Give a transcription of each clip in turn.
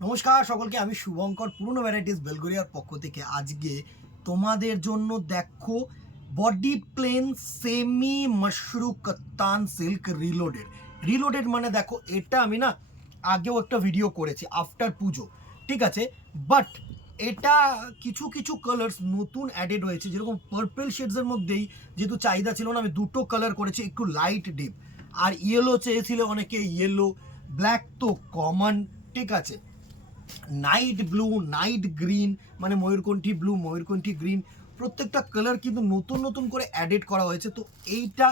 নমস্কার সকলকে, আমি শুভঙ্কর পুরনো ভ্যারাইটিস বেলগরিয়ার পক্ষ থেকে আজকে তোমাদের জন্য দেখো body plain semi mashru katan silk reloaded মানে দেখো এটা আমি না আগেও একটা ভিডিও করেছি আফটার পুজো, ঠিক আছে। বাট এটা কিছু কিছু কালার্স নতুন অ্যাডেড হয়েছে, যেরকম পার্পল শেডসের মধ্যেই যেহেতু চাহিদা ছিল না, আমি দুটো কালার করেছি, একটু লাইট ডিপ আর ইয়েলো চেয়েছিল অনেকে, ইয়েলো ব্ল্যাক তো কমন, ঠিক আছে। নাইট ব্লু, নাইট গ্রিন মানে ময়ূরকণ্ঠী ব্লু, ময়ূরকণ্ঠী গ্রিন, প্রত্যেকটা কালার কিন্তু নতুন নতুন করে অ্যাডেড করা হয়েছে। তো এইটা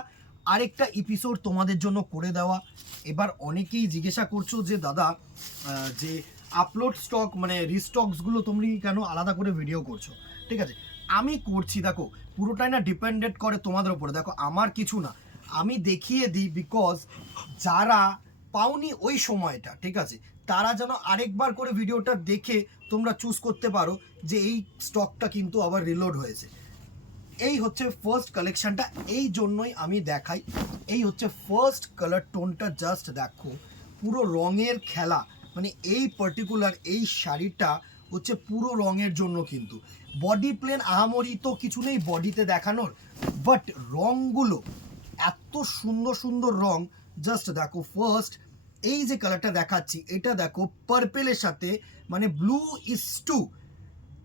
আরেকটা এপিসোড তোমাদের জন্য করে দেওয়া। এবার অনেকেই জিজ্ঞাসা করছো যে দাদা যে আপলোড স্টক মানে রিস্টকসগুলো তুমি কেন আলাদা করে ভিডিও করছো, ঠিক আছে। আমি করছি, দেখো পুরোটাই না ডিপেন্ডেন্ট করে তোমাদের উপরে। দেখো আমার কিছু না, আমি দেখিয়ে দিই বিকজ যারা পাওনি ওই সময়টা, ঠিক আছে, তারা যেন আরেকবার করে ভিডিওটা দেখে তোমরা চুজ করতে পারো যে এই স্টকটা কিন্তু আবার রিলোড হয়েছে। এই হচ্ছে ফার্স্ট কালেকশনটা, এই জন্যই আমি দেখাই। এই হচ্ছে ফার্স্ট কালার টোনটা, জাস্ট দেখো পুরো রঙের খেলা। মানে এই পার্টিকুলার এই শাড়িটা হচ্ছে পুরো রঙের জন্য, কিন্তু বডি প্লেন আহামরি তো কিছু নেই বডিতে দেখানোর, বাট রঙগুলো এত সুন্দর সুন্দর রং। জাস্ট দেখো ফার্স্ট এই যে কালারটা দেখাচ্ছি, এটা দেখো পার্পেলের সাথে মানে ব্লু ইস টু,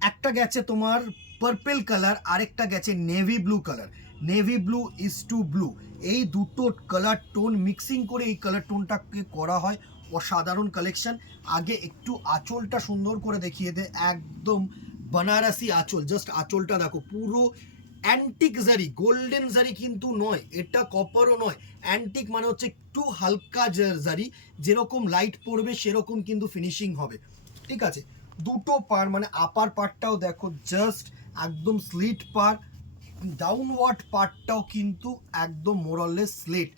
একটা গেছে তোমার পার্পল কালার, আরেকটা গেছে navy blue colour, navy blue is two blue, এই দুটো কালার টোন মিক্সিং করে এই কালার টোনটাকে করা হয়। অসাধারণ কালেকশন। আগে একটু আঁচলটা সুন্দর করে দেখিয়ে দে, একদম বানারসি আঁচল, জাস্ট আঁচলটা দেখো পুরো অ্যান্টিক জারি, গোল্ডেন জারি কিন্তু নয়, এটা কপারও নয়, অ্যান্টিক মানে হচ্ছে একটু হালকা জারি, যেরকম লাইট পড়বে সেরকম কিন্তু ফিনিশিং হবে, ঠিক আছে। দুটো পার মানে আপার পার্টটাও দেখো জাস্ট একদম স্লিট পার, ডাউনওয়ার্ড পার্টটাও কিন্তু একদম মোরলেস স্লিট,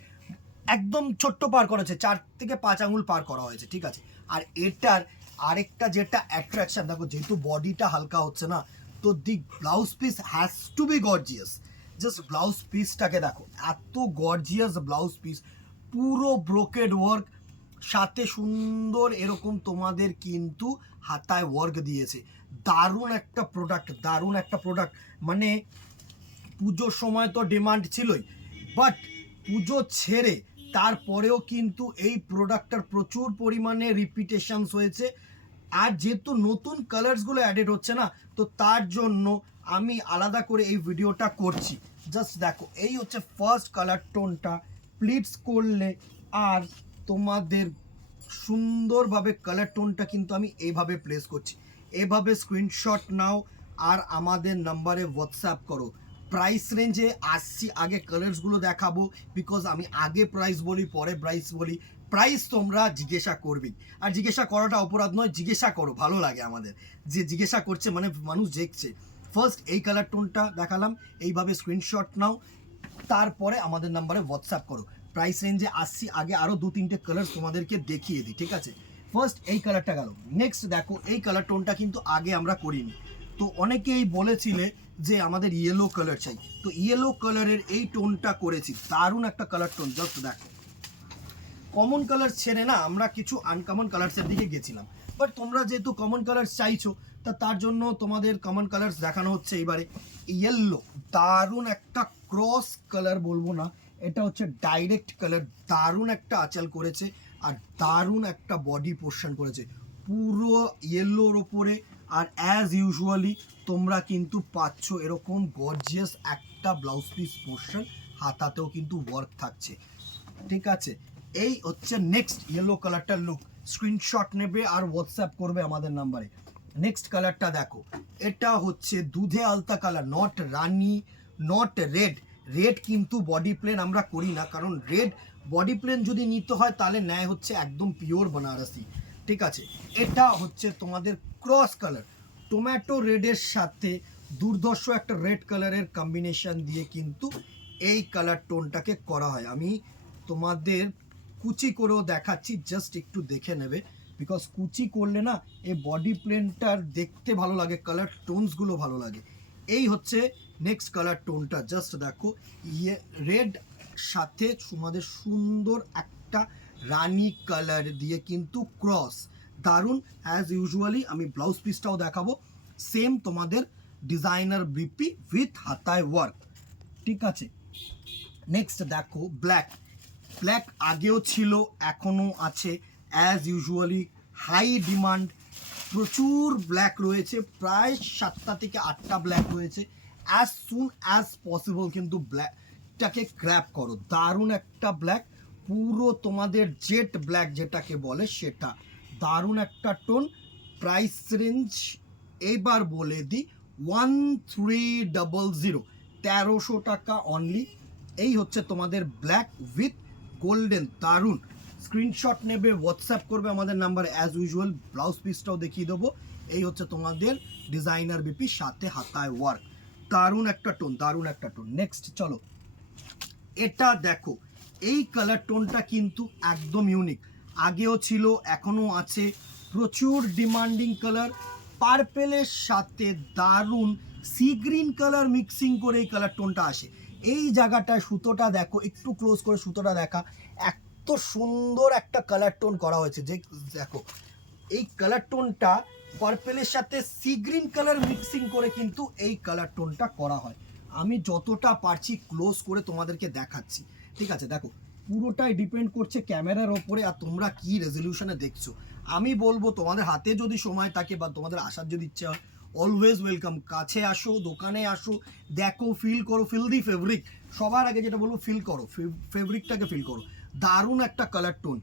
একদম ছোট্ট পার করেছে, 4 থেকে 5 আঙুল পার করা হয়েছে, ঠিক আছে। আর এটার আরেকটা যেটা অ্যাট্রাকশন দেখো, যেহেতু বডিটা হালকা হচ্ছে না, তো the blouse piece has to be gorgeous. Just blouse পিসটাকে দেখো, এত গর্জিয়াস ব্লাউজ পিস, পুরো ব্রোকেড ওয়ার্ক, সাথে সুন্দর এরকম তোমাদের কিন্তু হাতায় ওয়ার্ক দিয়েছে। দারুণ একটা প্রোডাক্ট, দারুণ একটা প্রোডাক্ট। মানে পুজোর সময় তো ডিমান্ড ছিলই, বাট পুজো ছেড়ে তারপরেও কিন্তু এই প্রোডাক্টটার প্রচুর পরিমাণে রিপিটেশনস হয়েছে। আর যেহেতু নতুন কালার্সগুলো অ্যাডেড হচ্ছে না, তো তার জন্য আমি আলাদা করে এই ভিডিওটা করছি। জাস্ট দেখো এই হচ্ছে ফার্স্ট কালার টোনটা, প্লিটস করলে আর তোমাদের সুন্দরভাবে কালার টোনটা কিন্তু আমি এইভাবে প্লেস করছি। এভাবে স্ক্রিনশট নাও আর আমাদের নাম্বারে হোয়াটসঅ্যাপ করো। প্রাইস রেঞ্জে আসছি, আগে কালার্সগুলো দেখাবো, বিকজ আমি আগে প্রাইস বলি পরে প্রাইস বলি। প্রাইস তোমরা জিজ্ঞাসা করবি, আর জিজ্ঞাসা করাটা অপরাধ নয়, জিজ্ঞাসা করো, ভালো লাগে আমাদের যে জিজ্ঞাসা করছে, মানে মানুষ দেখছে। ফার্স্ট এই কালার টোনটা দেখালাম, এইভাবে স্ক্রিনশট নাও, তারপরে আমাদের নাম্বারে হোয়াটসঅ্যাপ করো। প্রাইস রেঞ্জে আসছি, আগে আরও 2-3টে কালার তোমাদেরকে দেখিয়ে দিই, ঠিক আছে। ফার্স্ট এই কালারটা গেল, নেক্সট দেখো এই কালার টোনটা কিন্তু আগে আমরা করিনি। তো অনেকেই বলেছিলে যে আমাদের ইয়েলো কালার চাই, তো ইয়েলো কালারের এই টোনটা করেছি, দারুণ একটা কালার টোন। জাস্ট দেখো কমন কালার ছেড়ে না আমরা কিছু আনকমন কালার্সের দিকে গেছিলাম, বাট তোমরা যেহেতু কমন কালার চাইছো, তা তার জন্য তোমাদের কমন কালার্স দেখানো হচ্ছে। এবারে ইয়েলো, দারুণ একটা ক্রস কালার বলবো না, এটা হচ্ছে ডাইরেক্ট কালার, দারুণ একটা আঁচল করেছে আর দারুণ একটা বডি পোর্শন করেছে পুরো ইয়েলোর ওপরে। আর অ্যাজ ইউজুয়ালি তোমরা কিন্তু পাচ্ছ এরকম গর্জিয়াস একটা ব্লাউজ পিস পোর্শন, হাতাতেও কিন্তু ওয়ার্ক থাকছে, ঠিক আছে। এই হচ্ছে নেক্সট ইয়েলো কালারটার লুক, স্ক্রিনশট নেবে আর হোয়াটসঅ্যাপ করবে আমাদের নাম্বারে। নেক্সট কালারটা দেখো, এটা হচ্ছে দুধে আলতা colour, not Rani, not red. Red কিন্তু বডি প্লেন আমরা করি না, কারণ রেড বডি প্লেন যদি নিতে হয় তাহলে ন্যায় হচ্ছে একদম পিওর বানারসি, ঠিক আছে। এটা হচ্ছে তোমাদের ক্রস কালার, টমেটো রেডের সাথে দুর্ধর্ষ একটা রেড কালারের কম্বিনেশন দিয়ে কিন্তু এই কালার টোনটাকে করা হয়। আমি তোমাদের কুচি করেও দেখাচ্ছি, জাস্ট একটু দেখে নেবে, বিকজ কুচি করলে না এই বডি প্লেনটার দেখতে ভালো লাগে, কালার টোনসগুলো ভালো লাগে। এই হচ্ছে নেক্সট কালার টোনটা, জাস্ট দেখো ইয়ে রেড সাথে তোমাদের সুন্দর একটা রানি কালার দিয়ে কিন্তু ক্রস, দারুণ। অ্যাজ ইউজুয়ালি আমি ব্লাউজ পিসটাও দেখাবো, সেম তোমাদের ডিজাইনার বিপি উইথ হাতায় ওয়ার্ক, ঠিক আছে। নেক্সট দেখো ব্ল্যাক। ব্ল্যাক আগেও ছিল, এখনও আছে, অ্যাজ ইউজুয়ালি হাই ডিমান্ড, প্রচুর ব্ল্যাক রয়েছে, প্রায় 7টা থেকে 8টা ব্ল্যাক রয়েছে। অ্যাজ সুন অ্যাজ পসিবল কিন্তু ব্ল্যাকটাকে গ্র্যাব করো। দারুণ একটা ব্ল্যাক, পুরো তোমাদের জেট ব্ল্যাক যেটাকে বলে সেটা, দারুণ একটা টোন। প্রাইস রেঞ্জ এইবার বলে দিই 1300, 1300 টাকা অনলি। এই হচ্ছে তোমাদের ব্ল্যাক উইথ গোল্ডেন, দারুণ। স্ক্রিনশট নেবে, হোয়াটসঅ্যাপ করবে আমাদের নাম্বার অ্যাজ ইউজুয়াল। ব্লাউজ পিসটাও দেখিয়ে দেবো। এই হচ্ছে তোমাদের ডিজাইনার বিপি, সাথে হাতায় ওয়ার্ক, দারুণ একটা টোন, দারুণ একটা টোন। নেক্সট চলো, এটা দেখো, এই কালার টোনটা কিন্তু একদম ইউনিক, আগেও ছিল এখনও আছে, প্রচুর ডিমান্ডিং কালার। পার্পেলের সাথে দারুণ সি গ্রিন কালার মিক্সিং করে এই কালার টোনটা আসে। এই জায়গাটায় সুতোটা দেখো, একটু ক্লোজ করে সুতোটা দেখা, এত সুন্দর একটা কালার টোন করা হয়েছে যে দেখো, এই কালার টোনটা পার্পেলের সাথে সি গ্রিন কালার মিক্সিং করে কিন্তু এই কালার টোনটা করা হয়। আমি যতটা পারছি ক্লোজ করে তোমাদেরকে দেখাচ্ছি, ঠিক আছে। দেখো, পুরোটাই ডিপেন্ড করছে ক্যামেরার ওপরে আর তোমরা কি রেজলিউশনে দেখছো। আমি বলবো তোমাদের হাতে যদি সময় থাকে বা তোমাদের আসার যদি ইচ্ছা হয়, অলওয়েজ ওয়েলকাম। কাছে আসো, দোকানে আসো, দেখো, ফিল করো, ফিল দি ফেব্রিক। সবার আগে যেটা বলবো, ফিল করো, ফেব্রিকটাকে ফিল করো। দারুণ একটা colour tone,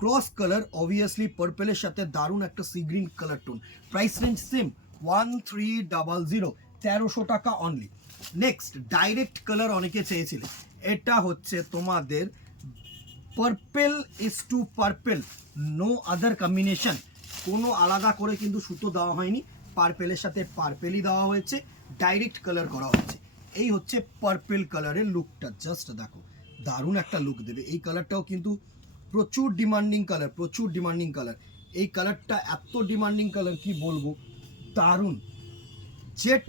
cross colour, obviously পার্পেলের সাথে দারুণ একটা sea green colour tone. Price range same 1300, 1300 টাকা অনলি। নেক্সট ডাইরেক্ট কালার অনেকে চেয়েছিলে, এটা হচ্ছে তোমাদের purple is to purple, no other combination, কোনো আলাদা করে কিন্তু সুতো দেওয়া হয়নি, পার্পেলের সাথে পার্পেলই দেওয়া হয়েছে, ডাইরেক্ট কালার করা হয়েছে। এই হচ্ছে পার্পেল কালারের লুকটা, জাস্ট দেখো, দারুণ একটা লুক দেবে। এই কালারটাও কিন্তু প্রচুর ডিমান্ডিং কালার, প্রচুর ডিমান্ডিং কালার। এই কালারটা এত ডিমান্ডিং কালার কি বলবো, দারুণ জেট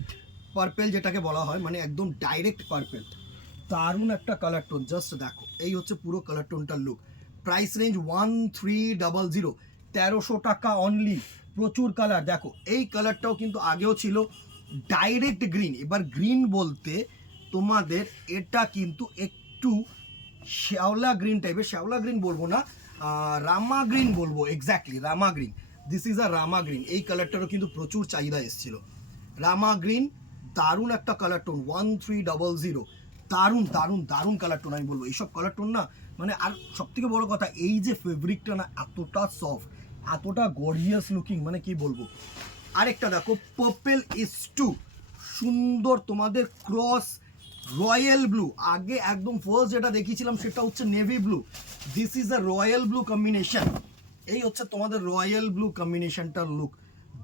পার্পেল যেটাকে বলা হয়, মানে একদম ডাইরেক্ট পার্পেল, দারুণ একটা কালার টোন। জাস্ট দেখো, এই হচ্ছে পুরো কালার টোনটার লুক। প্রাইস রেঞ্জ 1300, 1300 টাকা অনলি। প্রচুর কালার দেখো, এই কালারটাও কিন্তু আগেও ছিল, ডাইরেক্ট গ্রিন। এবার গ্রিন বলতে তোমাদের এটা কিন্তু একটু শ্যাওলা গ্রিন টাইপের, শ্যাওলা গ্রিন বলবো না, রামা গ্রিন বলবো, exactly Rama green. This is a Rama green. এই কালারটারও কিন্তু প্রচুর চাহিদা এসেছিল। রামা গ্রিন, দারুণ একটা কালার টোন, 1300, দারুণ দারুণ দারুণ কালার টোন। আমি বলবো এইসব কালার টোন না, মানে আর সব থেকে বড় কথা, এই যে ফেব্রিকটা না, এতটা সফট, এতটা গর্জিয়াস লুকিং, মানে কি বলবো। আরেকটা দেখো, পার্পেল ইজ টু, সুন্দর তোমাদের ক্রস রয়্যাল ব্লু। আগে একদম ফার্স্ট যেটা দেখিয়েছিলাম সেটা হচ্ছে navy blue, this is a royal blue combination. এই হচ্ছে তোমাদের রয়্যাল ব্লু কম্বিনেশনটার লুক,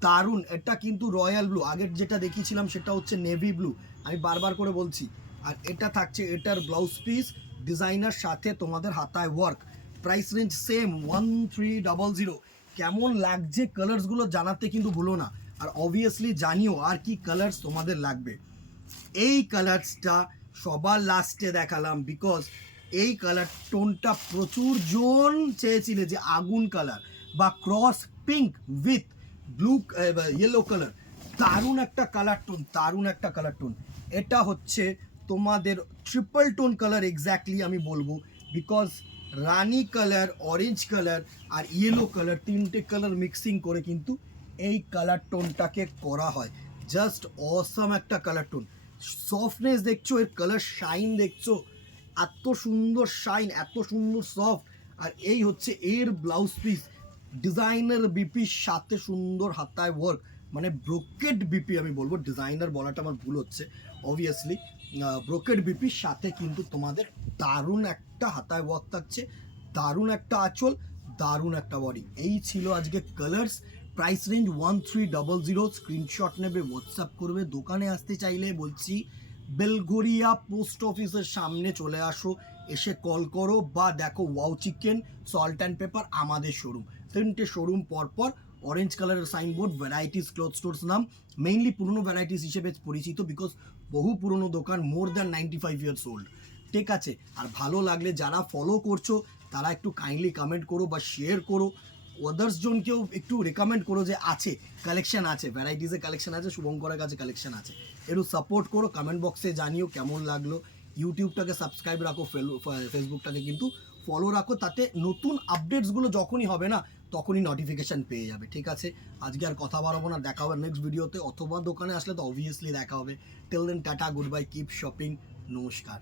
দারুণ। এটা কিন্তু রয়্যাল ব্লু, আগের যেটা দেখিয়েছিলাম সেটা হচ্ছে নেভি ব্লু, আমি বারবার করে বলছি। আর এটা থাকছে এটার ব্লাউজ পিস, ডিজাইনার সাথে তোমাদের হাতায় ওয়ার্ক। Price range same 1300। কেমন লাগছে কালার্সগুলো জানাতে কিন্তু ভুলো না, আর অবভিয়াসলি জানিও আর কি কালার্স তোমাদের লাগবে। এই কালার্সটা সবার লাস্টে দেখালাম বিকজ এই কালার টোনটা প্রচুর জন চেয়েছিলে যে আগুন কালার বা cross pink with blue yellow colour, দারুণ একটা কালার টোন, দারুণ একটা কালার টোন। এটা হচ্ছে তোমাদের ট্রিপল টোন কালার, এক্স্যাক্টলি আমি বলবো, বিকজ রানি কালার, অরেঞ্জ কালার আর ইয়েলো কালার, তিনটে কালার মিক্সিং করে কিন্তু এই কালার টোনটাকে করা হয়। জাস্ট অসাম একটা কালার টোন, সফটনেস দেখছো, এর কালার শাইন দেখছো, এত সুন্দর শাইন, এত সুন্দর সফট। আর এই হচ্ছে এর ব্লাউজ পিস, ডিজাইনার বিপির সাথে সুন্দর হাতায় ওয়ার্ক, মানে ব্রোকেড বিপি আমি বলবো, ডিজাইনার বলাটা আমার ভুল হচ্ছে, অবভিয়াসলি ব্রোকেড বিপির সাথে কিন্তু তোমাদের দারুণ একটা হাতায় ওয়ার্ক থাকছে, দারুণ একটা আঁচল, দারুণ একটা বডি। এই ছিল আজকে কালার্স। প্রাইস রেঞ্জ 1300, স্ক্রিনশট নেবে, হোয়াটসঅ্যাপ করবে। দোকানে আসতে চাইলে বলছি বেলঘরিয়া পোস্ট অফিসের সামনে চলে আসো, এসে কল করো, বা দেখো wow chicken, salt and paper আমাদের শোরুম, তিনটে শোরুম পরপর, অরেঞ্জ কালারের সাইনবোর্ড, ভ্যারাইটিস ক্লথ স্টোর্স নাম, মেইনলি পুরনো ভ্যারাইটিস হিসেবে পরিচিত বিকজ বহু পুরনো দোকান, মোর দ্যান 95 ইয়ার্স ওল্ড, ঠিক আছে। আর ভালো লাগলে যারা ফলো করছো তারা একটু কাইন্ডলি কমেন্ট করো বা শেয়ার করো, আদার্স জনকেও একটু রেকমেন্ড করো যে আছে কালেকশন আছে, ভ্যারাইটিসের কালেকশন আছে, শুভঙ্করের কাছে কালেকশন আছে, একটু সাপোর্ট করো, কমেন্ট বক্সে জানিও কেমন লাগলো। ইউটিউবটাকে সাবস্ক্রাইব রাখো, ফেসবুকটাকে কিন্তু ফলো রাখো, তাতে নতুন আপডেটসগুলো যখনই হবে না তখনই নোটিফিকেশান পেয়ে যাবে। ঠিক আছে, আজকে আর কথা বাড়াবো না, দেখা হবে নেক্সট ভিডিওতে, অথবা দোকানে আসলে তো অবভিয়াসলি দেখা হবে। Till then tata, good bye, keep shopping, নমস্কার।